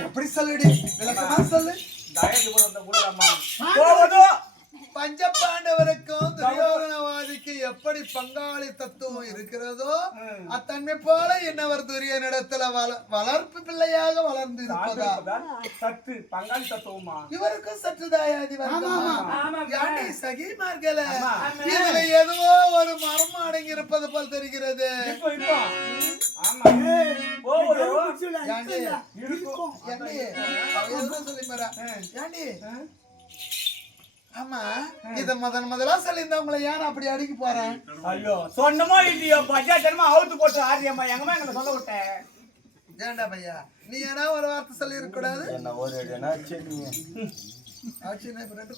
எப்படி சொல்லுடி விளக்கமா சொல்லு. பஞ்சபாண்டவருக்கும் துரியோதனவாதிக்கு எப்படி பங்காளி தத்துவம் இருக்கிறதோ அத்தன்மை போல என்னவர் துரியனிடத்துல வளர்ப்பு பிள்ளையாக வளர்ந்து இருப்பதா சற்று பங்காளி தத்துவமா இவருக்கும் சற்று தாயாதி சகிமார்களே இதுல எதுவோ ஒரு மர்மம் அடங்கி இருப்பது போல் தெரிகிறது. ஆமா இத முதலா சொல்லியிருந்தா உங்களை ஏன் அப்படி அடிக்க போறேன்? ஐயோ சொன்னமோ இல்லையோ பஜாஜனமா அவுத்து போட்டு ஆரியம்மா எங்கம்மா எங்களை சொல்ல விட்டேன். ஏண்டா பையா நீ ஏன்னா ஒரு வார்த்தை சொல்லி இருக்க கூடாது. என்ன ஒரு அடினா சென்னிங்க ஆச்சு நான் ரெண்டு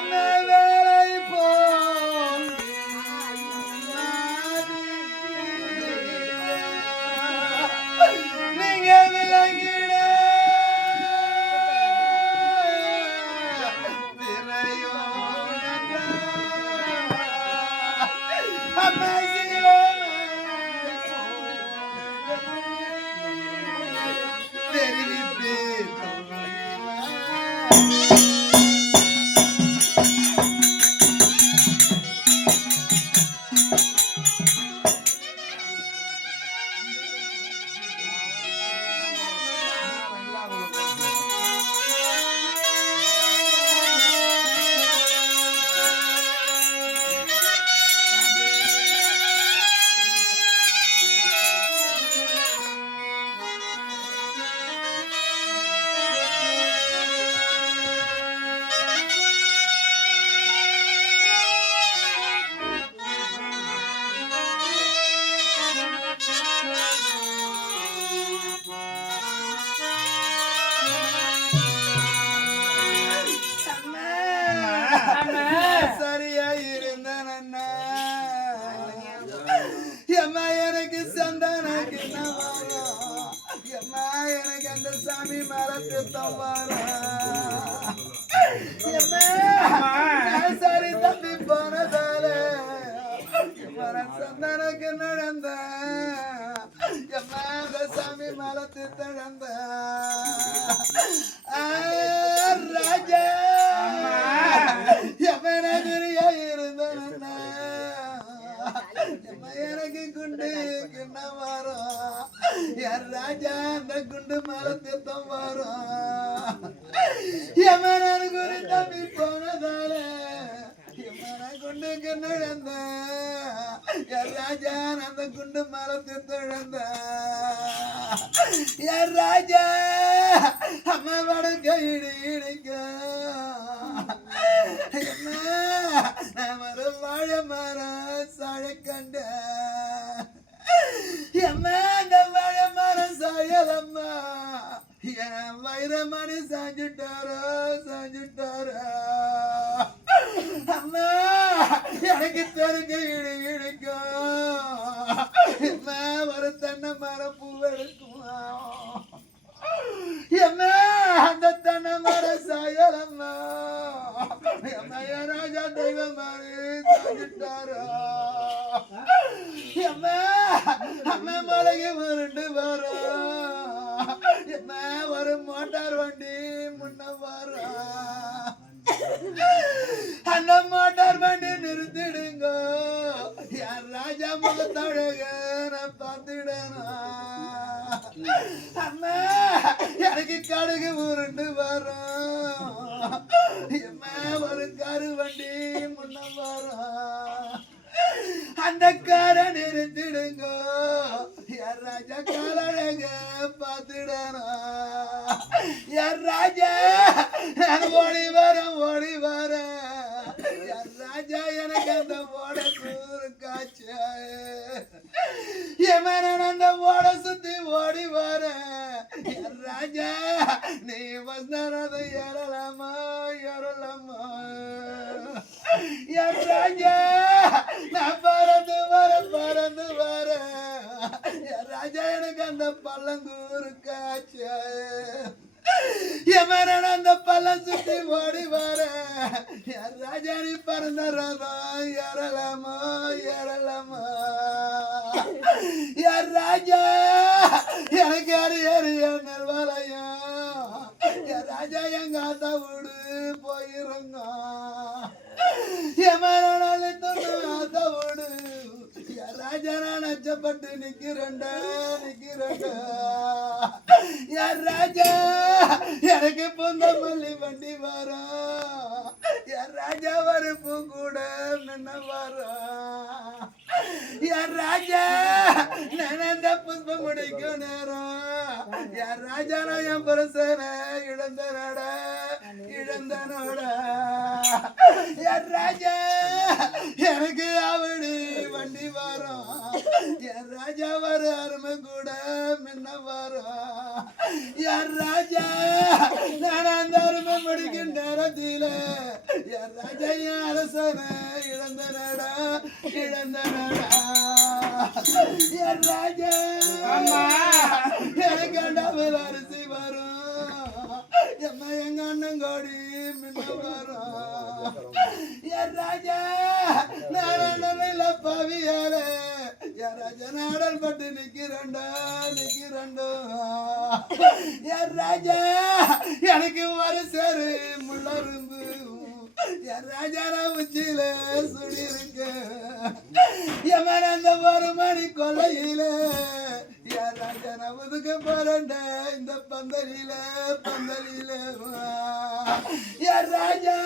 அம்மா வேலை போ நீங்க விலகிட அம்மா தெரிவிப்பே சரியா இருந்தேன் எம்மா எனக்கு சந்தானக்கு எம்மா எனக்கு அந்த சாமி மேல திட்டம் சரி தம்பி போனதால சந்தானக்கு நடந்த எம்மா அந்த சாமி மேல திட்டம் ராஜா எனக்கு குண்டு கிண்ண வரும் என் ராஜா அந்த குண்டு மேல திட்டம் வரும் எமன குறி தம்பி போனதால எமன குண்டு கிண்ண இழந்த என் ராஜா அந்த குண்டு மேல திட்டம் இழந்த என் ராஜா அம்மா வடக்க இடிக்க நான் ஒரு வாழை மரம் சாழ கண்ட எம்மா அந்த வாழை மரம் சாயலம்மா என் வைரமணி சாஞ்சுட்டாரோ அம்மா எனக்கு தெருங்க இடிக்கும் எம்மா ஒரு தென்னை மரம் பூவெடுக்கும் எம்மா அந்த தென்னை மரம் சாயலம்மா ராஜா தெய்வம் சாஞ்சுட்டாரோ எம்மா அம்மா மலைக்கு உருண்டு வரும் எம்மா ஒரு மோட்டார் வண்டி முன்ன வரும் அந்த மோட்டார் வண்டி நிறுத்திடுங்க யார் ராஜா முகத்தழக பார்த்துடணும் அம்மா எனக்கு கடுகு உருண்டு வரும் எம்மா ஒரு காரு வண்டி முன்ன வரும் அந்த கார நிறுத்திடுங்க யார் ராஜா காலழக பார்த்துடணும் யார் ராஜா நான் ஓடி வரேன் யார் ராஜா எனக்கு அந்த ஓட சூறு காய்ச்ச எமன அந்த ஓட சுத்தி ஓடி வரேன் யார் ராஜா நீ வந்தனது ஏறலாமா யார் ராஜா நான் பறந்து வரேன் ராஜா எனக்கு அந்த பள்ளங்கூறு காய்ச்ச எமன அந்த பள்ளம் சுத்தி ஓடி வர யார் ராஜா நீ பறந்த ரதம் ஏறலாமா யார் ராஜா எனக்கு அறிய நல்வலையம் யார் ராஜா எங்க ஆத்தா வீடு போயிருங்க எமன ஆத்தா வீடு ராஜா நான் அச்சப்பட்டு நிக்கிறேன்டா யார் ராஜா எனக்கு பொந்த மல்லி வண்டி வரா யார் ராஜா வரப்பு கூட நின்ன வரா யார் ராஜா நான் புஷ்ப முடிக்கும் நேரம் யார் ராஜா நான் என் புருஷன இழந்தனோட யார் ராஜா எனக்கு அவடி வண்டி வரும் என் ராஜா வர அருமை கூட முன்ன வரும் என் ராஜா நான் அந்த அருமை முடிக்கும் நேரத்தில என் ராஜா என் அரசனை இழந்த நடா என் ராஜா எனக்கு டபுள் அரிசி வரும் எம்மா எங்க அண்ணன் கோடி மின்ன வரும் என் ராஜா நாராயண பவியால என் ராஜா நாடல் பட்டு நிக்கிறண்டோ என் ராஜா எனக்கு ஒரு சேரு முள்ளரும்பு என் ராஜா நான் உச்சியில சுடி இருக்கு என் அந்த ஒரு மணி கொல்லையில என் ராஜா நான் ஒதுக்க போறேன்ட இந்த பந்தலில என் ராஜா